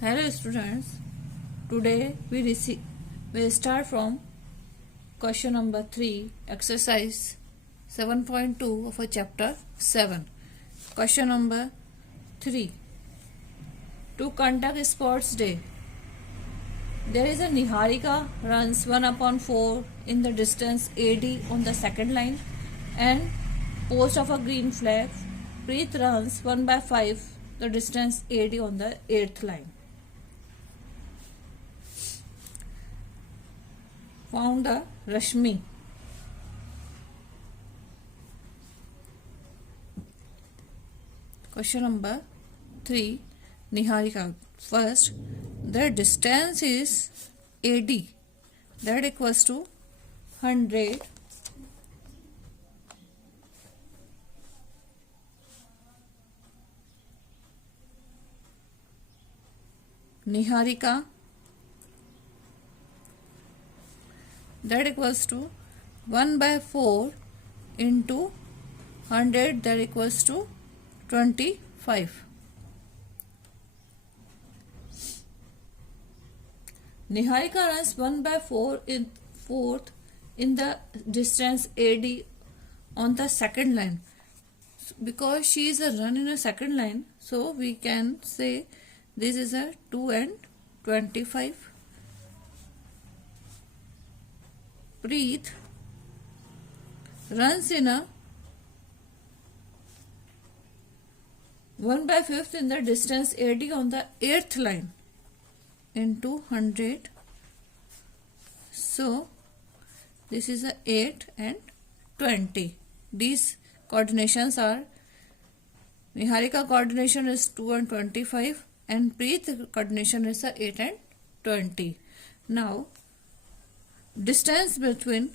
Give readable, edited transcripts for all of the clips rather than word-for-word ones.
Hello students, today we start from question number 3, exercise 7.2 of a chapter 7. Question number 3. To conduct sports day, there is a Niharika runs 1/4 in the distance AD on the second line and post of a green flag. Preet runs 1/5 the distance AD on the 8th line. Found a Rashmi. Question number 3. Niharika. First, the distance is AD. That equals to 100 Niharika, that equals to 1/4 into 100, that equals to 25. Niharika runs 1/4 in the distance AD on the second line. Because she is a run in a second line, so we can say this is a 2 and 25. Preet runs in a 1/5 in the distance AD on the 8th line into 100. So this is a 8 and 20. These coordinations are Niharika coordination is 2 and 25 and Preet coordination is 8 and 20. Now distance between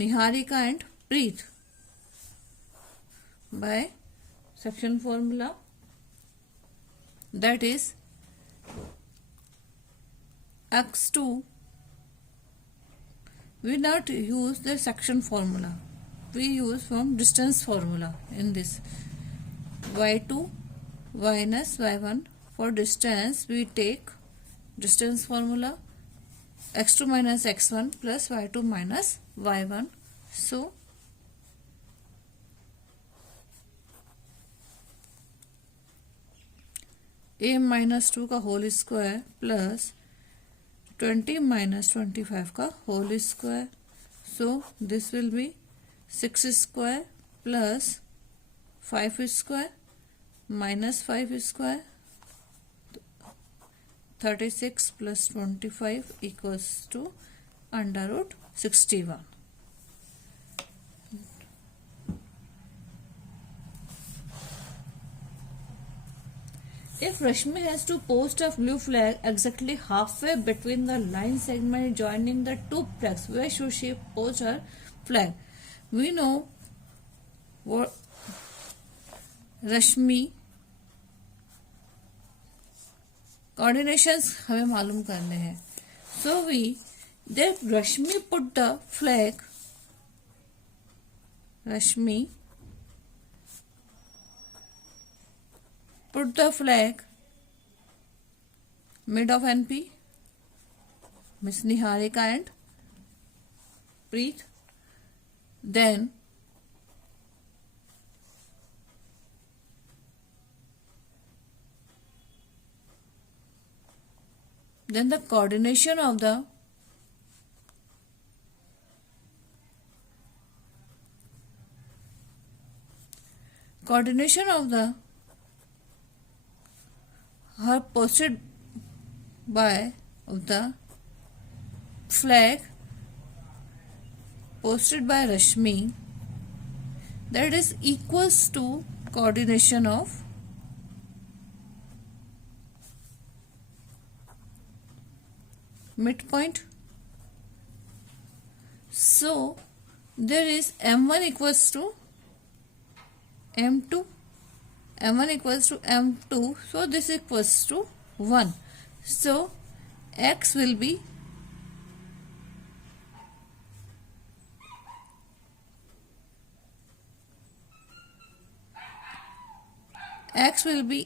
Niharika and Preet by section formula, that is x2. We not use the section formula, we use from distance formula. In this y2 minus y1, for distance we take distance formula x2 minus x1 plus y2 minus y1. So a minus 2 का whole square plus 20 minus 25 का whole square. So this will be 6 square plus 5 square minus 5 square. 36 plus 25 equals to under root 61. If Rashmi has to post a blue flag exactly halfway between the line segment joining the two flags, where should she post her flag? We know what Rashmi coordinations हमें मालूम करने हैं. So we then Rashmi put the flag. Rashmi put the flag mid of NP, Miss Niharika and Preet. Then the coordination of the her posted by of the flag posted by Rashmi, that is equals to coordination of midpoint. So there is m1 equals to m2, m1 equals to m2, so this equals to 1. So x will be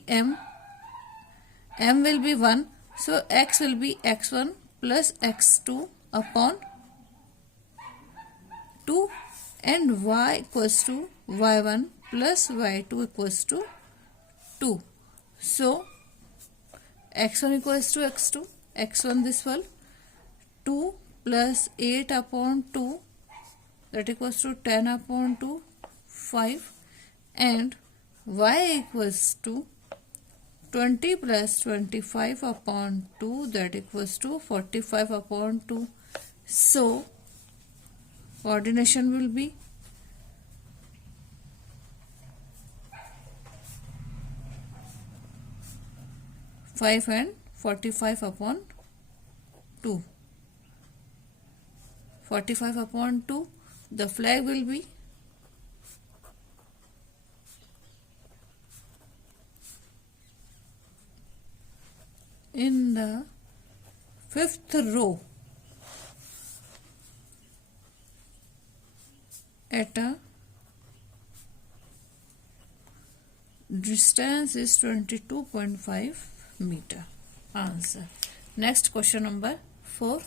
m m will be 1, so x will be x1 plus x2 upon 2 and y equals to y1 plus y2 equals to 2. So x1 equals to x2, x1 this one, 2 plus 8 upon 2, that equals to 10 upon 2, 5, and y equals to 20 plus 25 upon 2, that equals to 45 upon 2. So coordination will be 5 and 45 upon 2. 45 upon 2, the flag will be in the 5th row at a distance is 22.5 meter. Answer. Next question number 4.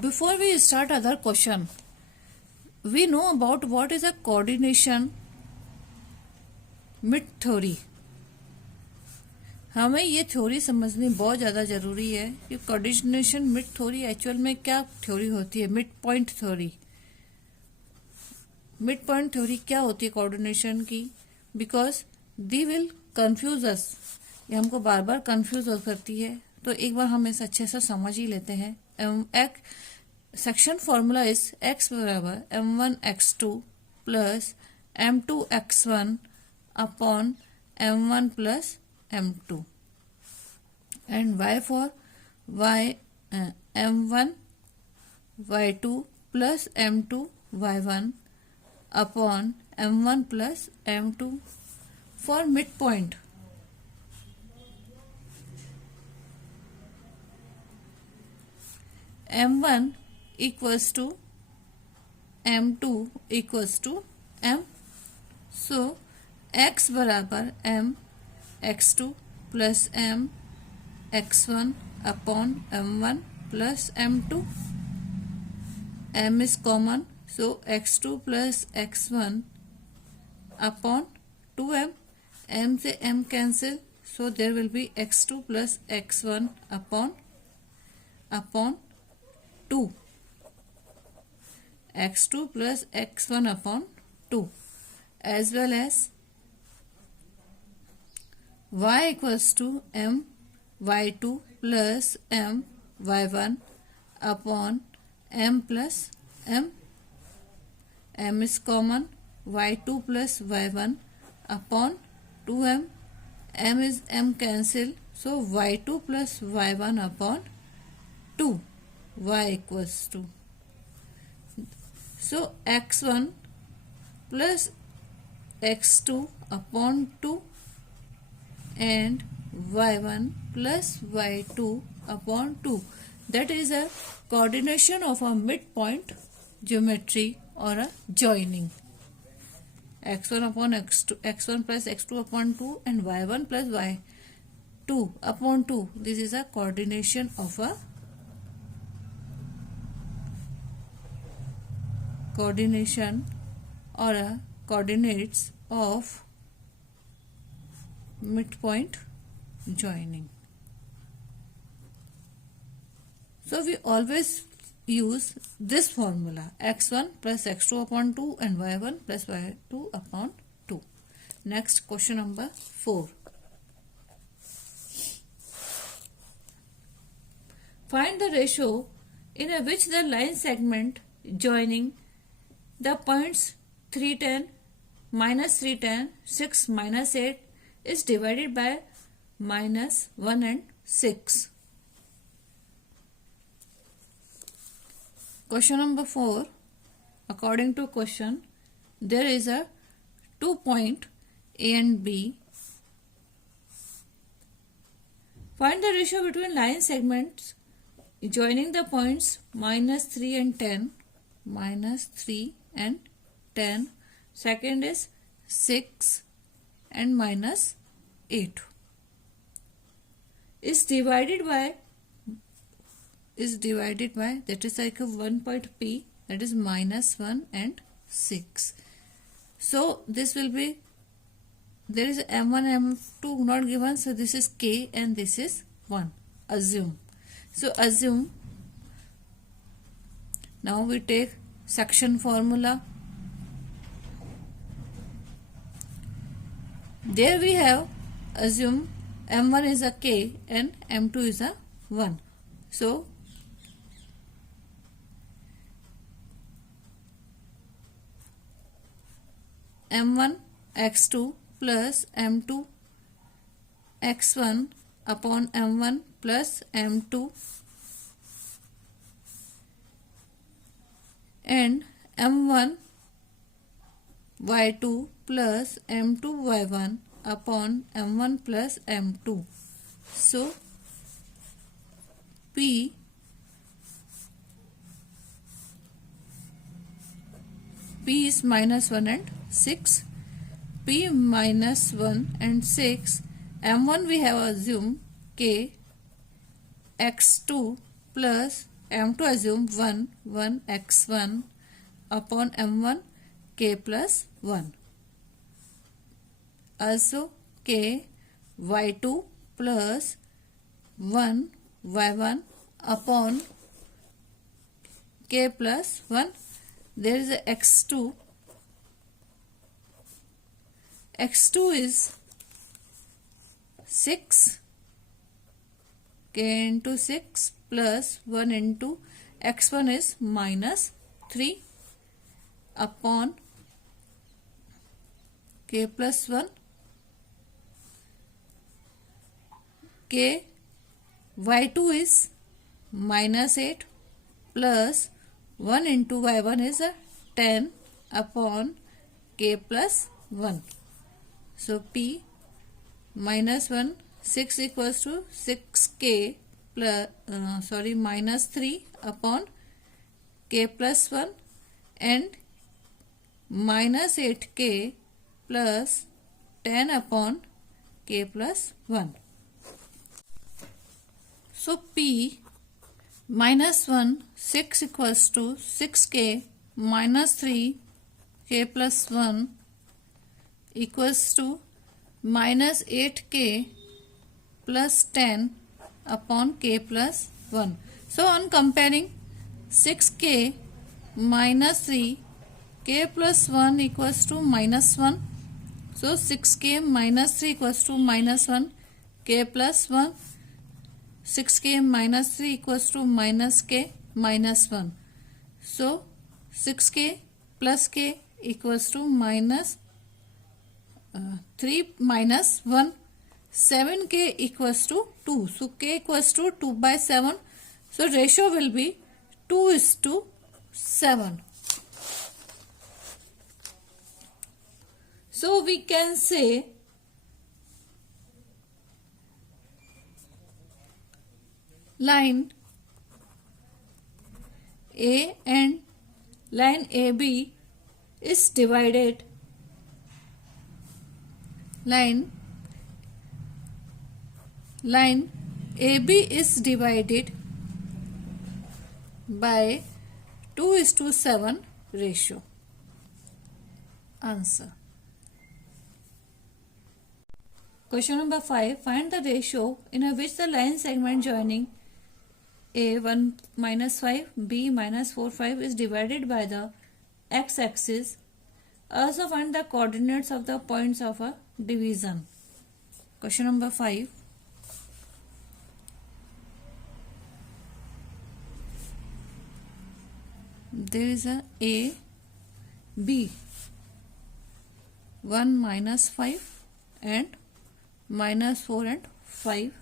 Before we start other question, we know about what is a coordination mid theory. हमें ये theory समझनी बहुत ज़्यादा ज़रूरी है कि coordination mid theory actual में क्या थ्योरी होती है. Mid point theory. Mid point theory क्या होती है कोऑर्डिनेशन की, बिकॉज दी विल कंफ्यूज अस. ये हमको बार बार कंफ्यूज हो करती है, तो एक बार हम इसे अच्छे से समझ ही लेते हैं. सेक्शन फॉर्मूला इज x बराबर m1x2 plus m2x1 upon m1 plus m2 and y for m1 y2 plus m2 y1 upon m1 plus m2 for midpoint. m1 equals to m2 equals to m. So x बराबर m x2 plus m x1 upon m1 plus m2. m is common, so x2 plus x1 upon 2m. m से m cancel, so there will be x2 plus x1 upon 2. x2 plus x1 upon 2, as well as y equals to m y2 plus m y1 upon m plus m. m is common, y2 plus y1 upon 2m. m is m cancel, so y2 plus y1 upon 2. y equals to, so x1 plus x2 upon 2 and y1 plus y2 upon 2. That is a coordination of a midpoint geometry or a joining. x1 upon x2, x1 plus x2 upon 2 and y1 plus y2 upon 2. This is a coordination of a coordination or a coordinates of midpoint joining. So we always use this formula, x1 plus x2 upon 2 and y1 plus y2 upon 2. Next question number 4. Find the ratio in which the line segment joining the points 310, minus 310, 6, minus 8 is divided by minus 1 and 6. Question number 4. According to question, there is a 2 point A and B. Find the ratio between line segments joining the points minus 3 and 10. Minus 3 and 10. Second is 6 and minus 8. is divided by that is like a 1 point P, that is -1 and 6. So this will be, there is M1 M2 not given, so this is K and this is 1. Assume. So assume. Now we take section formula. There we have assume M1 is a K and M2 is a 1. So M1 x2 plus M2 x1 upon M1 plus M2 and M1 y2 plus M2 y1 upon M1 plus M2. So P is -1 and 6. P -1 and 6. M1 we have assumed K x2 plus M2 assume 1 x1 upon M1 K plus 1. Also K y2 plus 1 y1 upon K plus 1. There is a x2. X2 is 6 K into 6 plus 1 into x1 is -3 upon K plus 1. K y2 is -8 plus 1 into y1 is a 10 upon K plus 1. So P -1 6 equals to 6K plus -3 upon K plus 1 and -8K plus 10 upon K plus 1. So P -1 6 equals to 6K -3 K plus 1 equals to -8K plus 10 upon K plus 1. So on comparing 6K -3 K plus 1 equals to -1. So 6K -3 equals to -1 K plus 1. 6K -3 equals to -K -1. So 6K plus K equals to -3 minus 1. 7K equals to 2. So K equals to 2 by 7. So ratio will be 2:7. So we can say line A and line AB is divided. Line AB is divided by 2:7 ratio. Answer. Question number 5. Find the ratio in which the line segment joining A 1 minus 5, B minus 4 5 is divided by the x-axis. Also find the coordinates of the points of a division. Question number 5. There is a B 1 minus 5 and -4 and 5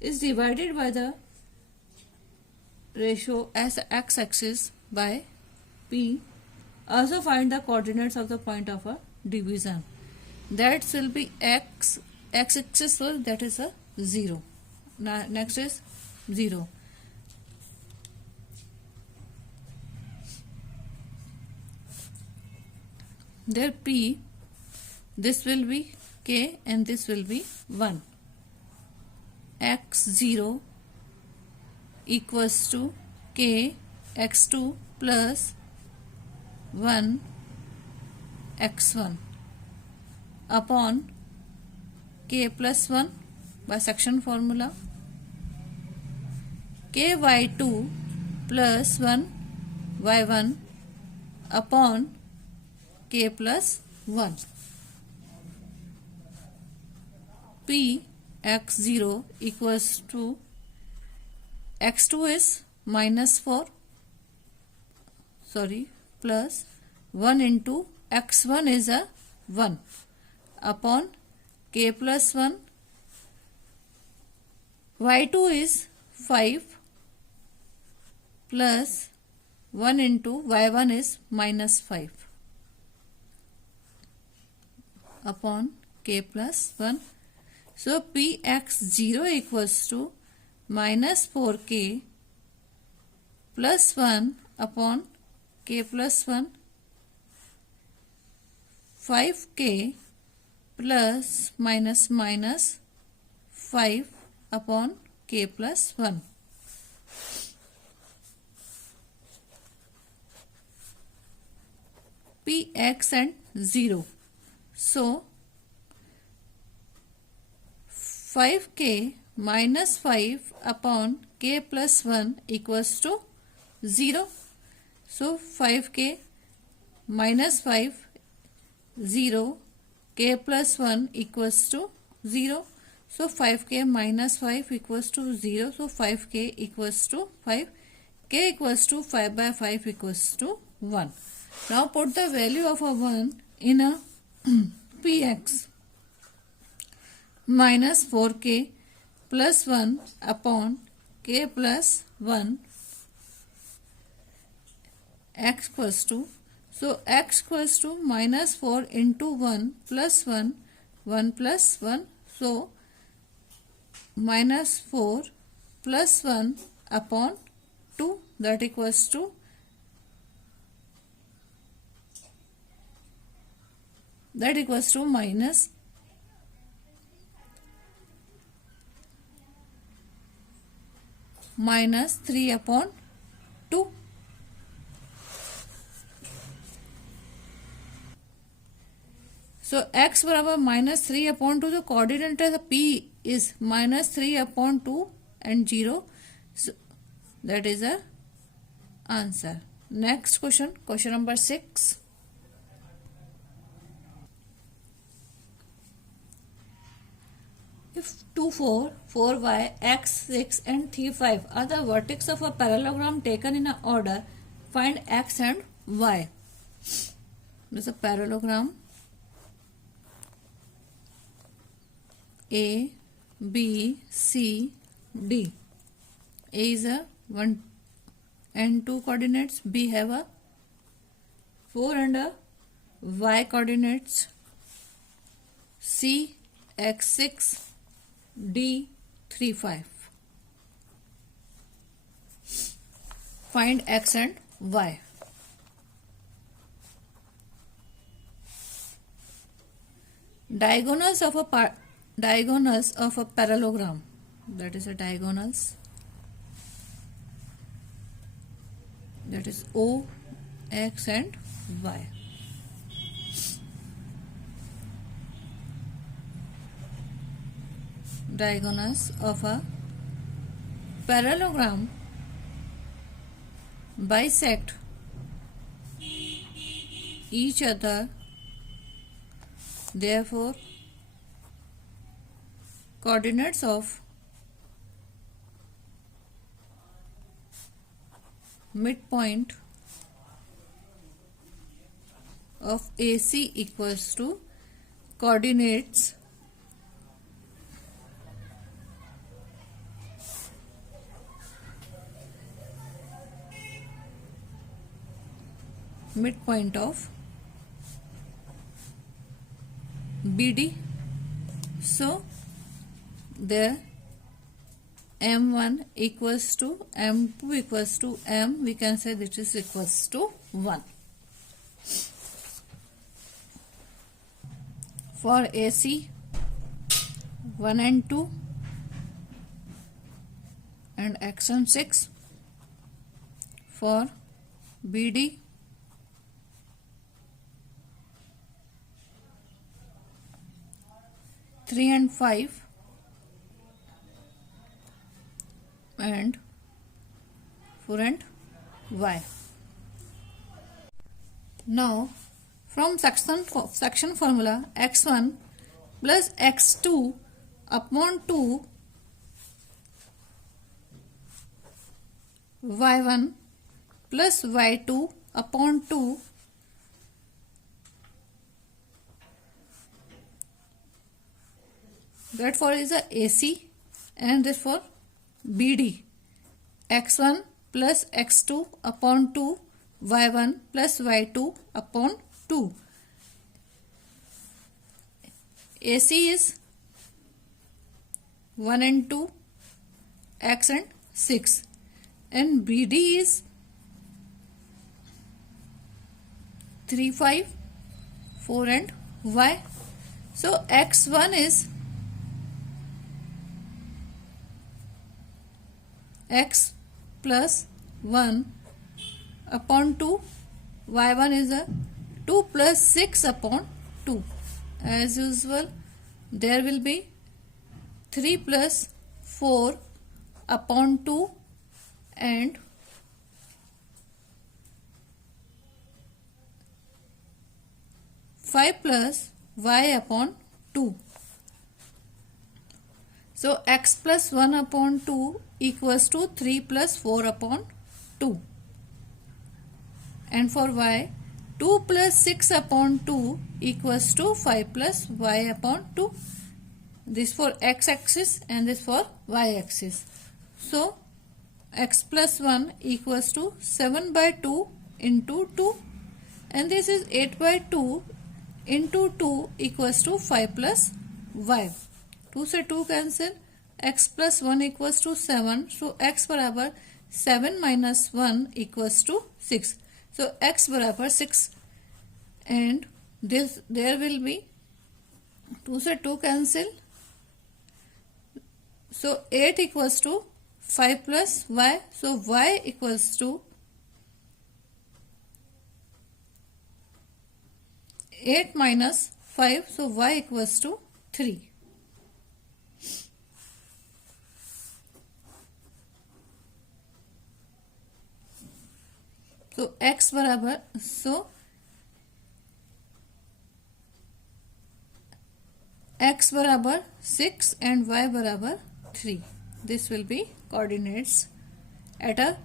is divided by the ratio as x-axis by P. Also find the coordinates of the point of a division. That will be x-axis, so that is a 0. Now next is 0. There P, this will be K and this will be 1. x0 equals to k x2 plus 1 x1 upon k plus 1 by section formula, k y2 plus 1 y1 upon k plus 1. P x0 equals to x2 is minus 4 plus 1 into x1 is a 1 upon k plus 1. y2 is 5 plus 1 into y1 is minus 5 upon k plus 1. So Px0 equals to minus 4k plus 1 upon k plus 1, 5k plus minus 5 upon k plus 1. Px and 0. So 5k minus 5 upon k plus 1 equals to 0. So 5k minus 5 0, k plus 1 equals to 0. So 5k minus 5 equals to 0. So 5k equals to 5. K equals to 5 by 5 equals to 1. Now put the value of a 1 in a Px. Minus 4k plus 1 upon k plus 1 x equals to, so x equals to minus 4 into 1 plus 1, 1 plus 1, so minus 4 plus 1 upon 2, that equals to minus 3 upon 2. So x बराबर minus 3 upon 2, the coordinate of the P is minus 3 upon 2 and 0. So that is the answer. Next question, question number 6. If 2, 4, 4y, x, 6 and 3, 5 are the vertex of a parallelogram taken in an order, find x and y. This is a parallelogram A, B, C, D. A is a 1 and 2 coordinates, B have a 4 and a y coordinates, C, x, 6, D 3, 5. Find x and y. Diagonals of a parallelogram, that is a diagonals, that is O, x and y. Diagonals of a parallelogram bisect each other, therefore coordinates of midpoint of AC equals to coordinates midpoint of BD. So there M1 equals to M2 equals to M, we can say this is equals to 1. For AC 1 and 2, and action 6 for BD, three and 5 and 4 and Y. Now from section formula, x1 plus x2 upon 2 y1 plus y2 upon 2 that for is a AC, and this for BD, x1 plus x2 upon 2 y1 plus y2 upon 2. AC is 1 and 2, x and 6, and BD is 3, 5, 4 and y. So x1 is x plus 1 upon 2, y1 is a 2 plus 6 upon 2. As usual, there will be 3 plus 4 upon 2 and 5 plus y upon 2. So x plus 1 upon 2 equals to 3 plus 4 upon 2. And for y, 2 plus 6 upon 2 equals to 5 plus y upon 2. This for x axis and this for y axis. So x plus 1 equals to 7 by 2 into 2, and this is 8 by 2 into 2 equals to 5 plus y. 2 से 2 cancel, x plus 1 equals to 7, so x बराबर 7 minus 1 equals to 6. So x बराबर 6, and this there will be 2 से 2 cancel, so 8 equals to 5 plus y, so y equals to 8 minus 5, so y equals to 3. So x बराबर, so x बराबर 6 and y बराबर 3. This will be coordinates at a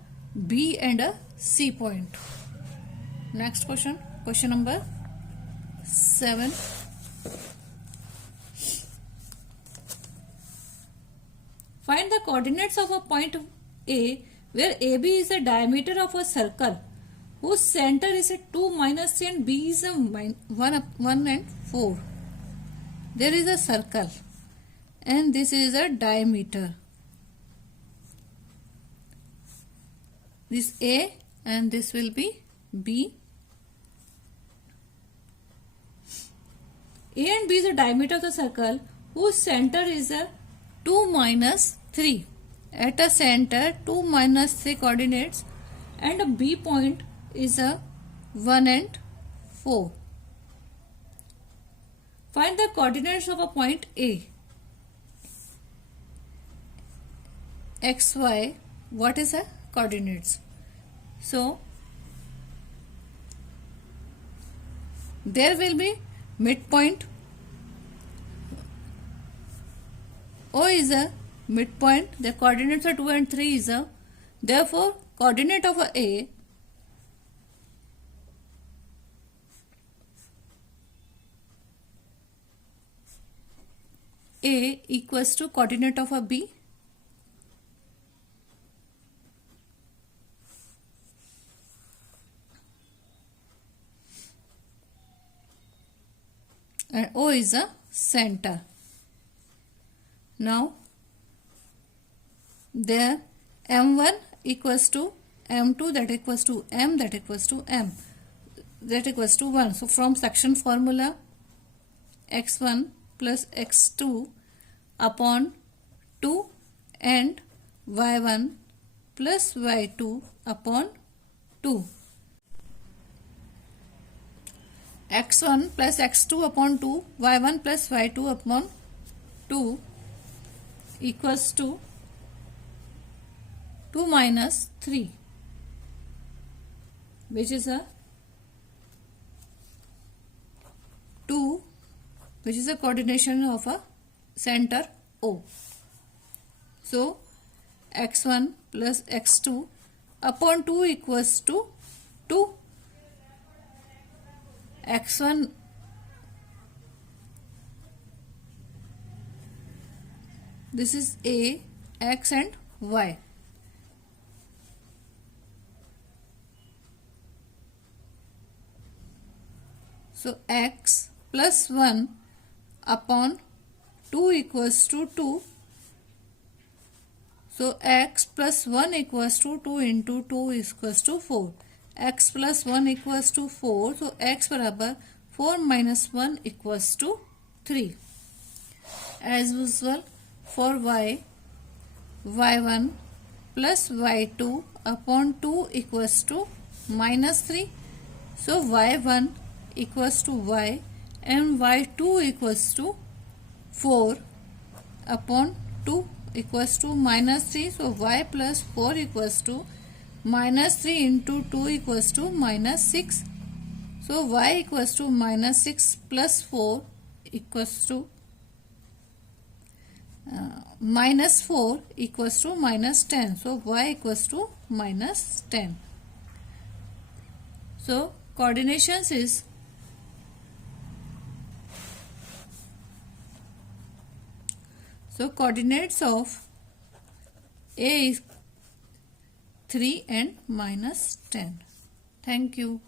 B and a C point. Next question, question number 7. Find the coordinates of a point A where AB is the diameter of a circle whose center is a 2 minus 3 and B is a 1 and 4. There is a circle and this is a diameter. This A and this will be B. A and B is the diameter of the circle whose center is a 2 minus 3. At a center 2 minus 3 coordinates, and a B point is a 1 and 4. Find the coordinates of a point A. X, Y, what is the coordinates? So there will be midpoint. O is a midpoint. The coordinates are 2 and 3 is a, therefore coordinate of A equals to coordinate of a B, and O is a center. Now there M1 equals to M2, that equals to M, that equals to M, that equals to 1. So from section formula, x1 plus x2 upon 2 and y1 plus y2 upon 2. x1 plus x2 upon 2, y1 plus y2 upon 2 equals to 2 minus 3, which is a 2, which is a coordination of a center O. So x1 plus x2 upon 2 equals to 2. x1 this is a, x and y. So x plus 1 upon 2 equals to 2. So x plus 1 equals to 2 into 2 equals to 4. x plus 1 equals to 4. So x बराबर 4 minus 1 equals to 3. As usual for y, y1 plus y2 upon 2 equals to minus 3. So y1 equals to y and y2 equals to 4 upon 2 equals to minus 3. So y plus 4 equals to minus 3 into 2 equals to minus 6. So y equals to minus 6 plus 4 equals to minus 4 equals to minus 10. So y equals to minus 10. So coordinations is coordinates of A is 3 and minus 10. Thank you.